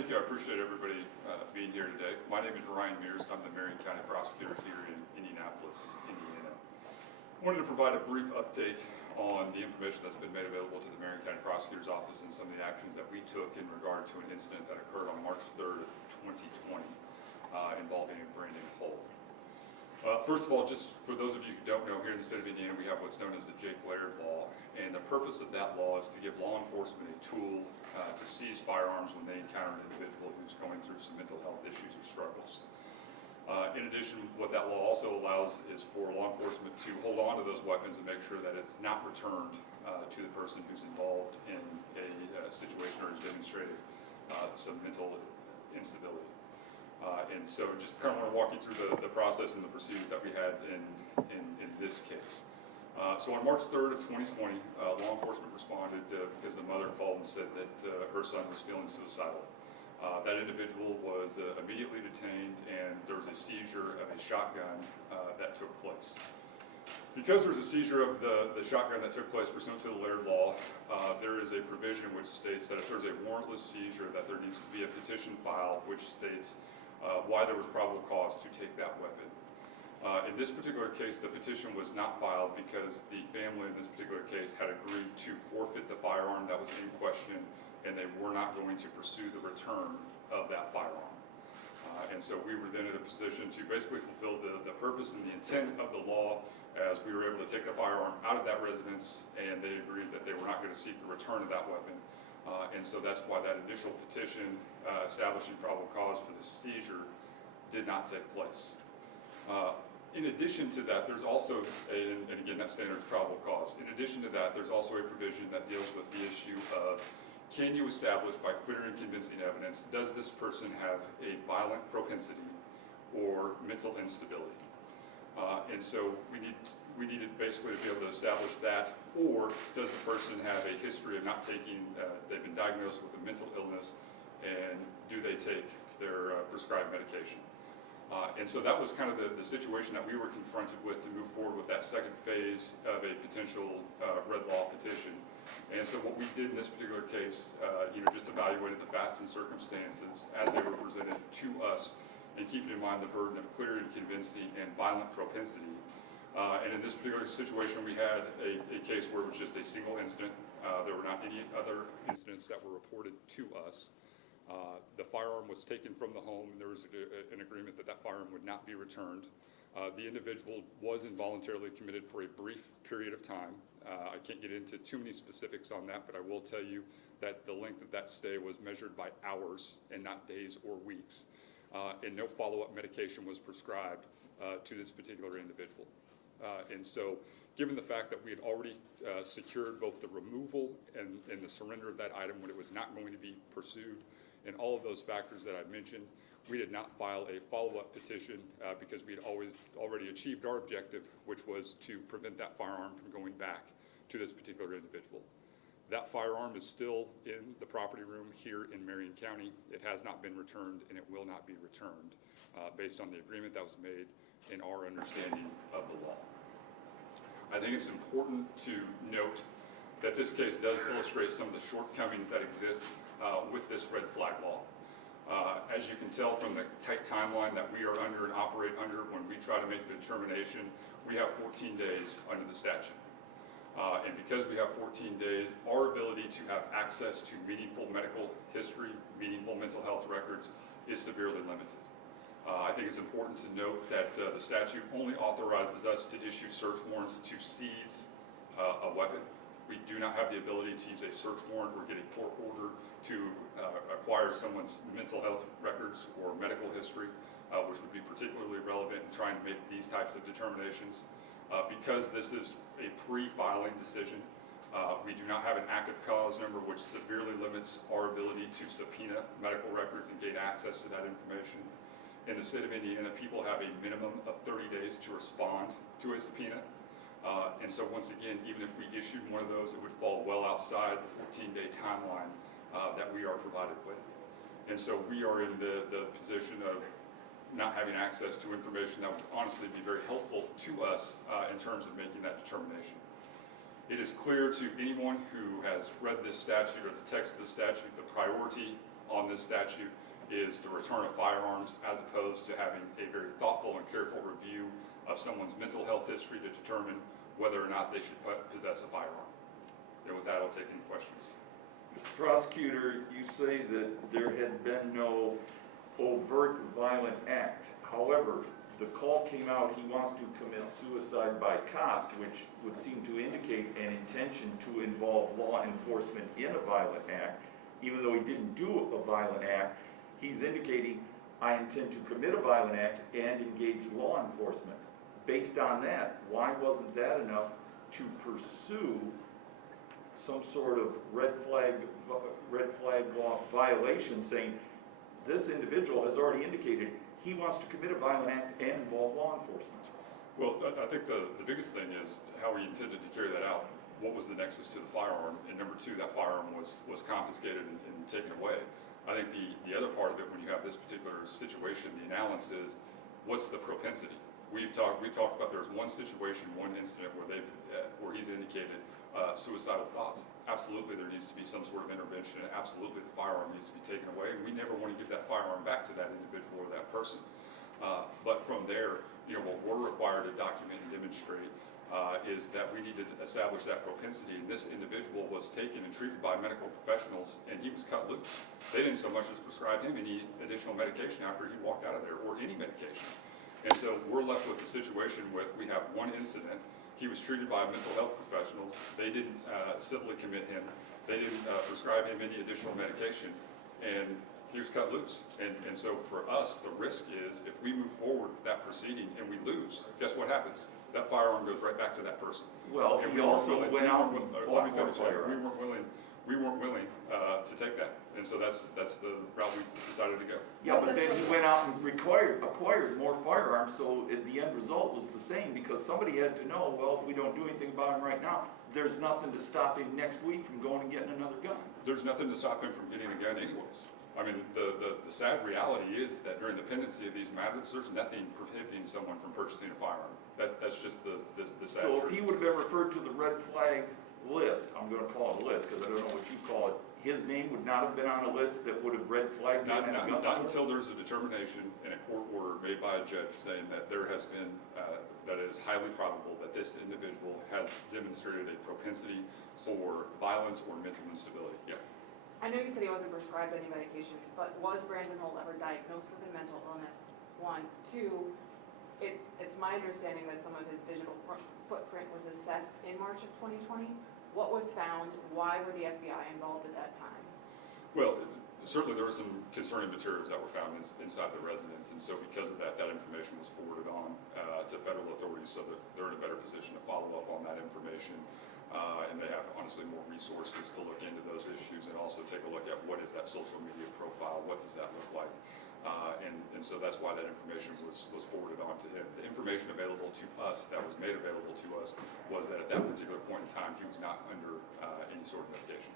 Thank you. I appreciate everybody being here today. My name is Ryan Mears. I'm the Marion County Prosecutor here in Indianapolis, Indiana. I wanted to provide a brief update on the information that's been made available to the Marion County Prosecutor's Office and some of the actions that we took in regard to an incident that occurred on March 3rd of 2020 involving Brandon Hull. First of all, just for those of you who don't know, here in the state of Indiana we have what's known as the Jake Laird Law, and the purpose of that law is to give law enforcement a tool to seize firearms when they encounter an individual who's going through some mental health issues or struggles. In addition, what that law also allows is for law enforcement to hold on to those weapons and make sure that it's not returned to the person who's involved in a situation or has demonstrated some mental instability. And so just kind of want to walk you through the process and the procedure that we had in this case. So on March 3rd of 2020, law enforcement responded because the mother called and said that her son was feeling suicidal. That individual was immediately detained, and there was a seizure of a shotgun that took place. Because there was a seizure of the shotgun that took place pursuant to the Laird Law, there is a provision which states that if there's a warrantless seizure, that there needs to be a petition filed which states why there was probable cause to take that weapon. In this particular case, the petition was not filed because the family in this particular case had agreed to forfeit the firearm that was in question, and they were not going to pursue the return of that firearm. And so we were then in a position to basically fulfill the purpose and the intent of the law, as we were able to take the firearm out of that residence, and they agreed that they were not going to seek the return of that weapon. And so that's why that initial petition establishing probable cause for the seizure did not take place. In addition to that, there's also, and again, that standard is probable cause. In addition to that, there's also a provision that deals with the issue of, can you establish by clear and convincing evidence, does this person have a violent propensity or mental instability? And so we needed basically to be able to establish that, or does the person have a history of not taking, they've been diagnosed with a mental illness, and do they take their prescribed medication? And so that was kind of the situation that we were confronted with to move forward with that second phase of a potential red law petition. And so what we did in this particular case, just evaluated the facts and circumstances as they were presented to us, and keeping in mind the burden of clear and convincing and violent propensity. And in this particular situation, we had a case where it was just a single incident. There were not any other incidents that were reported to us. The firearm was taken from the home, and there was an agreement that that firearm would not be returned. The individual was involuntarily committed for a brief period of time. I can't get into too many specifics on that, but I will tell you that the length of that stay was measured by hours and not days or weeks. And no follow-up medication was prescribed to this particular individual. And so, given the fact that we had already secured both the removal and the surrender of that item when it was not going to be pursued, and all of those factors that I mentioned, we did not file a follow-up petition because we had already achieved our objective, which was to prevent that firearm from going back to this particular individual. That firearm is still in the property room here in Marion County. It has not been returned, and it will not be returned based on the agreement that was made in our understanding of the law. I think it's important to note that this case does illustrate some of the shortcomings that exist with this red flag law. As you can tell from the tight timeline that we are under and operate under when we try to make a determination, we have 14 days under the statute. And because we have 14 days, our ability to have access to meaningful medical history, meaningful mental health records is severely limited. I think it's important to note that the statute only authorizes us to issue search warrants to seize a weapon. We do not have the ability to use a search warrant or get a court order to acquire someone's mental health records or medical history, which would be particularly relevant in trying to make these types of determinations. Because this is a pre-filing decision, we do not have an active cause number, which severely limits our ability to subpoena medical records and gain access to that information. In the state of Indiana, people have a minimum of 30 days to respond to a subpoena. And so once again, even if we issued one of those, it would fall well outside the 14-day timeline that we are provided with. And so we are in the position of not having access to information that would honestly be very helpful to us in terms of making that determination. It is clear to anyone who has read this statute or the text of the statute the priority on this statute is the return of firearms, as opposed to having a very thoughtful and careful review of someone's mental health history to determine whether or not they should possess a firearm. And with that, I'll take any questions. Mr. Prosecutor, you say that there had been no overt violent act. However, the call came out he wants to commit suicide by cop, which would seem to indicate an intention to involve law enforcement in a violent act. Even though he didn't do a violent act, he's indicating, I intend to commit a violent act and engage law enforcement. Based on that, why wasn't that enough to pursue some sort of red flag law violation, saying this individual has already indicated he wants to commit a violent act and involve law enforcement? Well, I think the biggest thing is how he intended to carry that out. What was the nexus to the firearm? And number two, that firearm was confiscated and taken away. I think the other part of it, when you have this particular situation, the analysis is, what's the propensity? We've talked about there's one situation, one incident where he's indicated suicidal thoughts. Absolutely, there needs to be some sort of intervention, and absolutely the firearm needs to be taken away. And we never want to give that firearm back to that individual or that person. But from there, what we're required to document and demonstrate is that we need to establish that propensity. And this individual was taken and treated by medical professionals, and he was cut loose. They didn't so much as prescribe him any additional medication after he walked out of there, or any medication. And so we're left with the situation with, we have one incident. He was treated by mental health professionals. They didn't civilly commit him. They didn't prescribe him any additional medication, and he was cut loose. And so for us, the risk is, if we move forward with that proceeding and we lose, guess what happens? That firearm goes right back to that person. Well, and he also went out and bought more firearms. firearms. We weren't willing to take that, and so that's the route we decided to go. Yeah, but then he went out and acquired more firearms, so the end result was the same, because somebody had to know, well, if we don't do anything about him right now, there's nothing to stop him next week from going and getting another gun. There's nothing to stop him from getting a gun anyways. I mean, the sad reality is that during the pendency of these matters, there's nothing prohibiting someone from purchasing a firearm. That's just the sad So truth. if he would have been referred to the red flag list, I'm going to call it a list because I don't know what you call it, his name would not have been on a list that would have red flagged him? Not until there's a determination in a court order made by a judge saying that there has been, that it is highly probable that this individual has demonstrated a propensity for violence or mental instability. Yeah. I know you said he wasn't prescribed any medications, but was Brandon Holt ever diagnosed with a mental illness? One. Two, it's my understanding that some of his digital footprint was assessed in March of 2020. What was found? Why were the FBI involved at that time? Well, certainly there were some concerning materials that were found inside the residence, and so because of that, that information was forwarded on to federal authorities so that they're in a better position to follow up on that information. And they have, honestly, more resources to look into those issues and also take a look at what is that social media profile, what does that look like. And so that's why that information was forwarded on to him. The information available to us, that was made available to us, was that at that particular point in time, he was not under any sort of medication.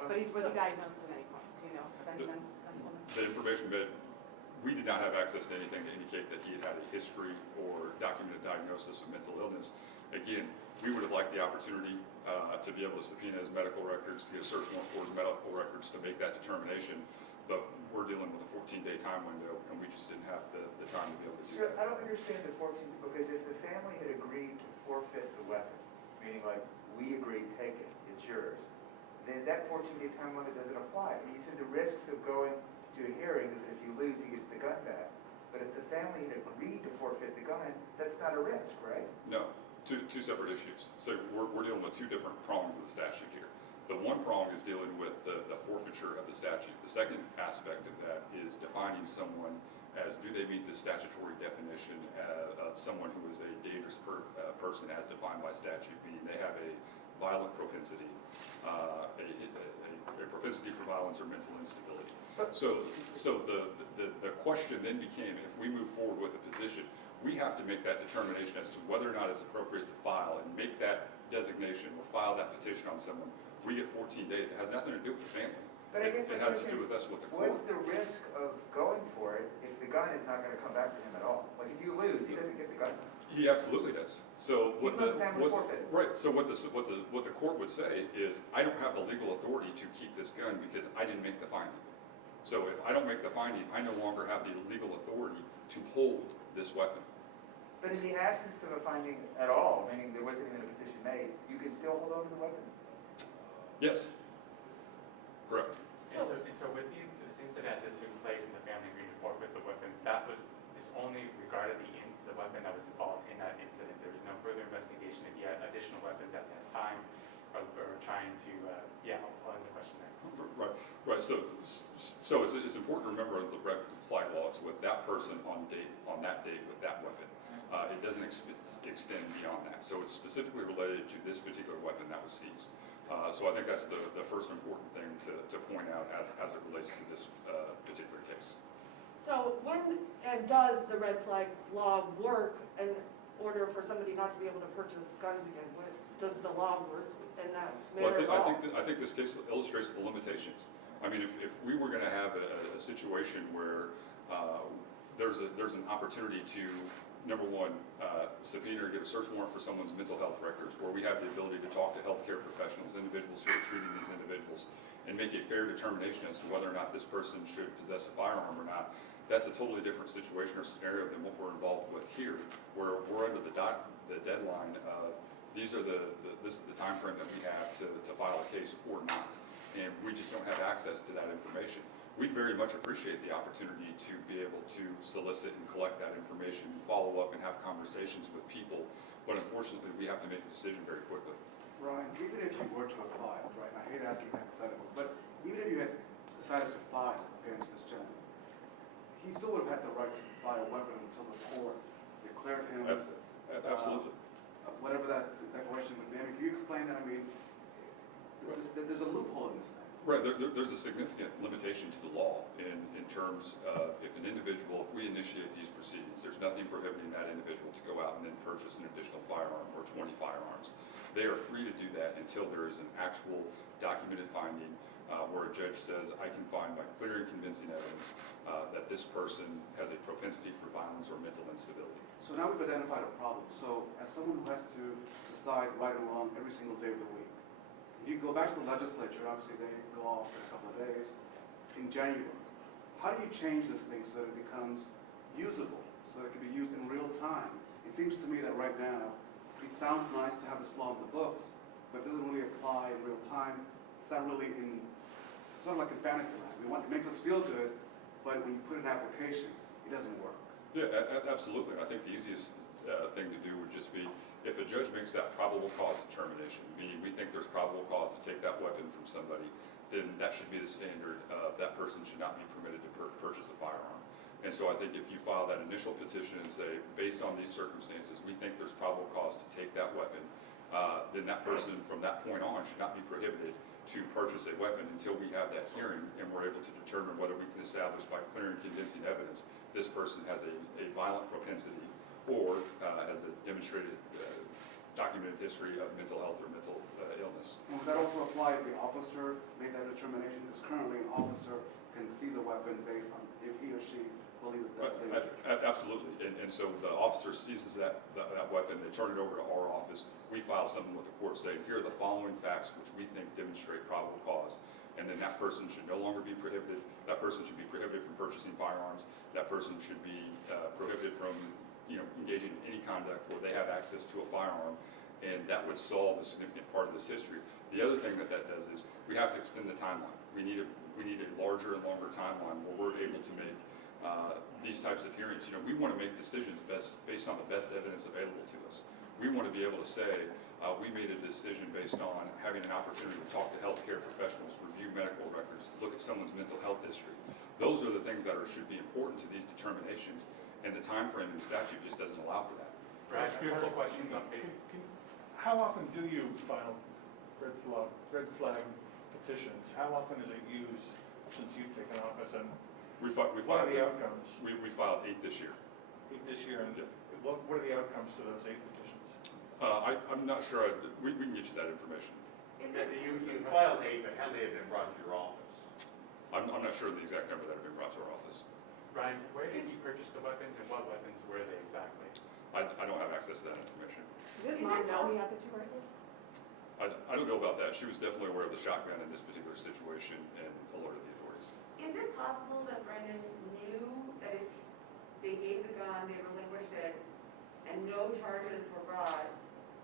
But was he diagnosed at any point? Do you know of any mental illness? The information, but we did not have access to anything to indicate that he had had a history or documented diagnosis of mental illness. Again, we would have liked the opportunity to be able to subpoena his medical records, to get a search warrant for his medical records to make that determination. But we're dealing with a 14-day time window, and we just didn't have the time to be able to do that. I don't understand the 14, because if the family had agreed to forfeit the weapon, meaning like, we agreed, take it, it's yours, then that 14-day time window doesn't apply. I mean, you said the risks of going to a hearing is that if you lose, he gets the gun back. But if the family had agreed to forfeit the gun, that's not a risk, right? No, two separate issues. So we're dealing with two different prongs of the statute here. The one prong is dealing with the forfeiture of the statute. The second aspect of that is defining someone as, do they meet the statutory definition of someone who is a dangerous person as defined by statute, meaning they have a violent propensity, a propensity for violence or mental instability. So the question then became, if we move forward with a position, we have to make that determination as to whether or not it's appropriate to file and make that designation or file that petition on someone. We get 14 days. It has nothing to do with the family. But I guess it has to do with us with the court. What's the risk of going for it if the gun is not going to come back to him at all? Like, if you lose, he doesn't get the gun. He absolutely does. So what the court would say is, I don't have the legal authority to keep this gun because I didn't make the finding. So if I don't make the finding, I no longer have the legal authority to hold this weapon. But in the absence of a finding at all, meaning there wasn't even a petition made, you can still hold on to the weapon? Yes. Correct. And so with this incident as it took place in the family agreed to forfeit the weapon, this only regarded the weapon that was involved in that incident. There was no further investigation if he had additional weapons at that time or trying to, I'll end the question there. Right. So it's important to remember the red flag law is with that person on that date with that weapon. It doesn't extend beyond that. So it's specifically related to this particular weapon that was seized. So I think that's the first important thing to point out as it relates to this particular case. So when and does the red flag law work in order for somebody not to be able to purchase guns again? Does the law work in that manner at all? I think this case illustrates the limitations. I mean, if we were going to have a situation where there's an opportunity to, number one, subpoena or get a search warrant for someone's mental health records, where we have the ability to talk to healthcare professionals, individuals who are treating these individuals, and make a fair determination as to whether or not this person should possess a firearm or not, that's a totally different situation or scenario than what we're involved with here, where we're under the deadline of this is the time frame that we have to file a case or not, and we just don't have access to that information. We very much appreciate the opportunity to be able to solicit and collect that information, follow up and have conversations with people, but unfortunately we have to make a decision very quickly. Ryan, even if you were to have filed, right, I hate asking hypotheticals, but even if you had decided to file against this gentleman, he still would have had the right to buy a weapon until the court declared him. Absolutely. Whatever that declaration would be. I mean, can you explain that? I mean, there's a loophole in this thing. Right, there's a significant limitation to the law in terms of if an individual, if we initiate these proceedings, there's nothing prohibiting that individual to go out and then purchase an additional firearm or 20 firearms. They are free to do that until there is an actual documented finding where a judge says, I can find by clear and convincing evidence that this person has a propensity for violence or mental instability. So now we've identified a problem. So as someone who has to decide right or wrong every single day of the week, if you go back to the legislature, obviously they go off in a couple of days, in January, how do you change this thing so that it becomes usable, so that it can be used in real time? It seems to me that right now, it sounds nice to have this law in the books, but it doesn't really apply in real time. It's not really it's sort of like in fantasy land. It makes us feel good, but when you put it in application, it doesn't work. Yeah, absolutely. I think the easiest thing to do would just be if a judge makes that probable cause determination, meaning we think there's probable cause to take that weapon from somebody, then that should be the standard. That person should not be permitted to purchase a firearm. And so I think if you file that initial petition and say, based on these circumstances, we think there's probable cause to take that weapon, then that person from that point on should not be prohibited to purchase a weapon until we have that hearing and we're able to determine whether we can establish by clear and convincing evidence this person has a violent propensity or has a demonstrated documented history of mental health or mental illness. And would that also apply if the officer made that determination? Because currently an officer can seize a weapon based on if he or she believes that that's dangerous. Absolutely. And so the officer seizes that weapon, they turn it over to our office, we file something with the court saying, here are the following facts which we think demonstrate probable cause. And then that person should no longer be prohibited. That person should be prohibited from purchasing firearms. That person should be prohibited from engaging in any conduct where they have access to a firearm, and that would solve a significant part of this history. The other thing that does is we have to extend the timeline. We need a larger and longer timeline where we're able to make these types of hearings. We want to make decisions based on the best evidence available to us. We want to be able to say we made a decision based on having an opportunity to talk to healthcare professionals, review medical records, look at someone's mental health history. Those are the things that should be important to these determinations. And the time frame in the statute just doesn't allow for that. Brad, a couple questions on Facebook. How often do you file red flag petitions? How often is it used since you've taken office? And what are the outcomes? We filed 8 this year. 8 this year, and Yeah. what are the outcomes to those 8 petitions? I'm not sure. We can get you that information. You filed 8, but how many have been brought to your office? I'm not sure the exact number that have been brought to our office. Ryan, where did you purchase the weapons and what weapons were they exactly? I don't have access to that information. Does mom know he had the 2 rifles? I don't know about that. She was definitely aware of the shotgun in this particular situation and alerted the authorities. Is Is it possible that Brendan knew that if they gave the gun, they relinquished it, and no charges were brought,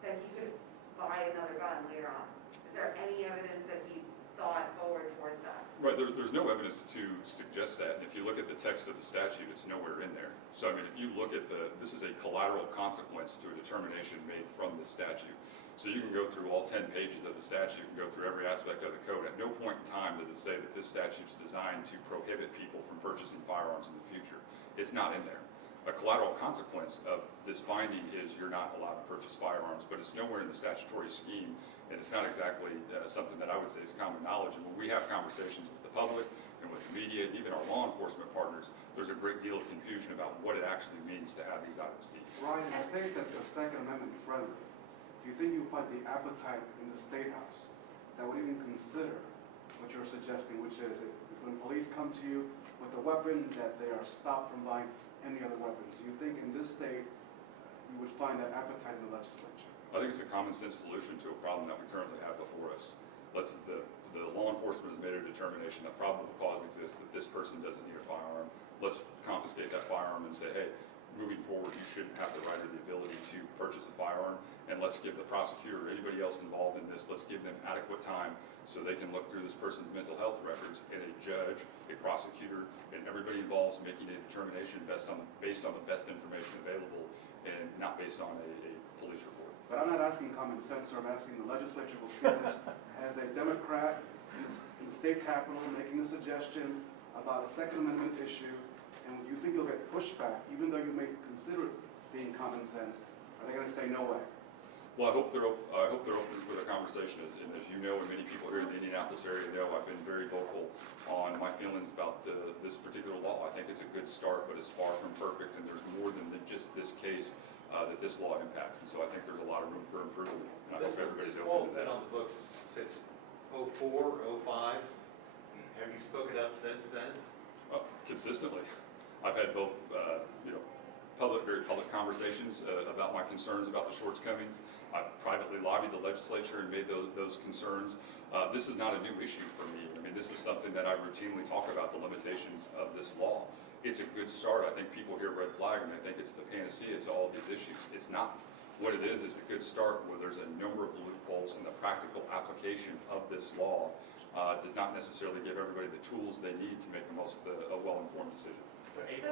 that he could buy another gun later on? Is there any evidence that he thought forward towards that? Right, there's no evidence to suggest that. And if you look at the text of the statute, it's nowhere in there. So, I mean, if you look at this is a collateral consequence to a determination made from the statute. So you can go through all 10 pages of the statute and go through every aspect of the code. At no point in time does it say that this statute's designed to prohibit people from purchasing firearms in the future. It's not in there. A collateral consequence of this finding is you're not allowed to purchase firearms, but it's nowhere in the statutory scheme, and it's not exactly something that I would say is common knowledge. And when we have conversations with the public and with the media, and even our law enforcement partners, there's a great deal of confusion about what it actually means to have these items seized. Ryan, in a state that's a Second Amendment friendly, do you think you'll find the appetite in the State House that would even consider what you're suggesting, which is if when police come to you with a weapon, that they are stopped from buying any other weapons? Do you think in this state you would find that appetite in the legislature? I think it's a common sense solution to a problem that we currently have before us. The law enforcement has made a determination that probable cause exists, that this person doesn't need a firearm. Let's confiscate that firearm and say, hey, moving forward, you shouldn't have the right or the ability to purchase a firearm, and let's give the prosecutor or anybody else involved in this, let's give them adequate time so they can look through this person's mental health records, and a judge, a prosecutor, and everybody involved is making a determination based on the best information available and not based on a police report. But I'm not asking common sense, sir. I'm asking the legislature will see this as a Democrat in the state capitol making a suggestion about a Second Amendment issue, and you think you'll get pushback, even though you may consider it being common sense. Are they going to say no way? Well, I hope they're open for the conversation. And as you know, and many people here in the Indianapolis area know, I've been very vocal on my feelings about this particular law. I think it's a good start, but it's far from perfect, and there's more than just this case that this law impacts. And so I think there's a lot of room for improvement, and I hope everybody's open to that. This law's been on the books since '04, '05. Have you spoken up since then? Consistently. I've had both, very public conversations about my concerns about the shortcomings. I've privately lobbied the legislature and made those concerns. This is not a new issue for me. I mean, this is something that I routinely talk about, the limitations of this law. It's a good start. I think people hear red flag and they think it's the panacea to all of these issues. It's not. What it is a good start where there's a number of loopholes, and the practical application of this law does not necessarily give everybody the tools they need to make a well-informed decision. So 8